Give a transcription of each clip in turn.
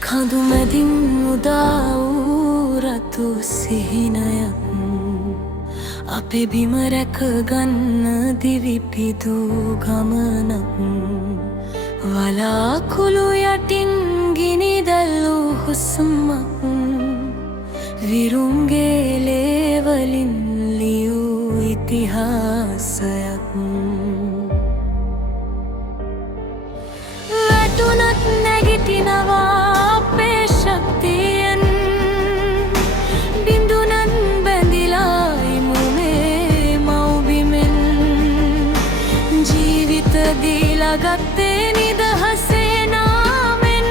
කඳු මැදින් උදා වූ රතු සිහිනයක් අපේ බිම රැකගන්න දිවිපිදු ගමනක් වලාකුළු යටින් ගිනි දැල්වූ හුස්මක් විරුන්ගේ ලේවලින් ලියූ ඉතිහාසයක් වැටුණත් නැගිටිනවා අපේ ශක්තියෙන් බිඳුනත් බැඳිලා ඉමුනේ මව්බිමෙන් ජීවිත දීලා ගත්තේ නිදහසේ නාමෙන්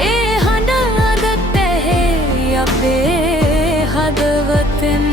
ඒ හඬ අදත් ඇහේ අපේ හදවතෙන්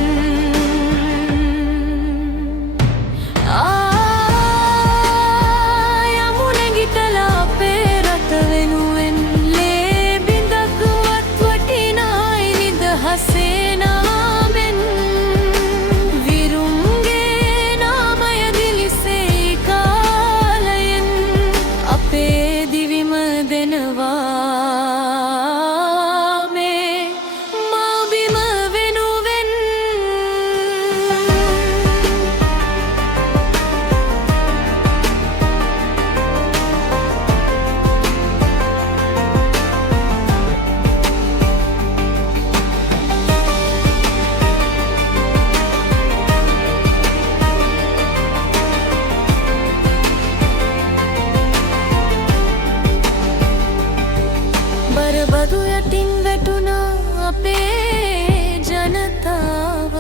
බදු යටින් වැටුණා අපේ ජනතාව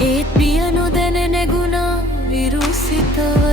ඒත් බිය නොදැන නැගුණා විරුසිතව